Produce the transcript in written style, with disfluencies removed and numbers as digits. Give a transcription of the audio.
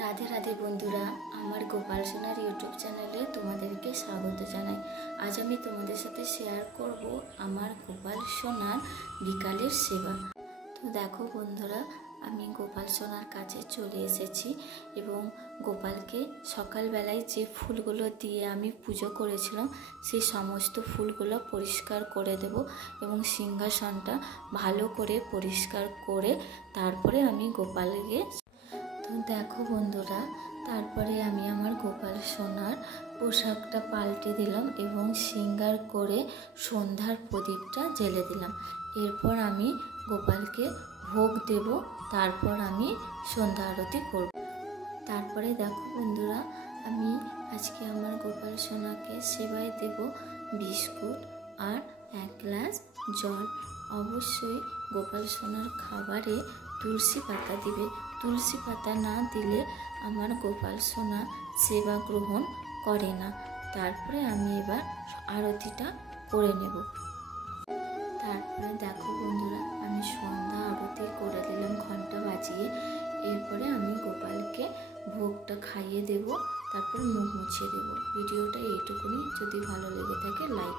রাধে রাধে বন্ধুরা, আমার গোপাল সোনার ইউটিউব চ্যানেলে তোমাদেরকে স্বাগত জানাই। আজ আমি তোমাদের সাথে শেয়ার করব আমার গোপাল সোনার বিকালের সেবা। তো দেখো বন্ধুরা, আমি গোপাল সোনার কাছে চলে এসেছি এবং গোপালকে সকালবেলায় যে ফুলগুলো দিয়ে আমি পুজো করেছিলাম সেই সমস্ত ফুলগুলো পরিষ্কার করে দেব এবং সিংহাসনটা ভালো করে পরিষ্কার করে তারপরে আমি গোপালকে তো দেখো বন্ধুরা, তারপরে আমি আমার গোপাল সোনার পোশাকটা পাল্টে দিলাম এবং শৃঙ্গার করে সন্ধ্যার প্রদীপটা জ্বেলে দিলাম। এরপর আমি গোপালকে ভোগ দেব, তারপর আমি সন্ধ্যা আরতি করব। তারপরে দেখো বন্ধুরা, আমি আজকে আমার গোপাল সোনাকে সেবায় দেব বিস্কুট আর 1 গ্লাস জল। অবশ্যই গোপাল সোনার খাবারে তুলসী পাতা দিবে। তুলসী পাতা না দিলে আমার গোপাল সোনা সেবা গ্রহণ করে না। তারপরে আমি এবার আরতিটা করে নেব। তারপরে দেখো বন্ধুরা, আমি সন্ধ্যা আরতি করে দিলাম ঘন্টা বাজিয়ে। এরপরে আমি গোপালকে ভোগটা খাইয়ে দেব, তারপর মুখ মুছিয়ে দেব। ভিডিওটা এইটুকুনি। যদি ভালো লেগে থাকে লাইক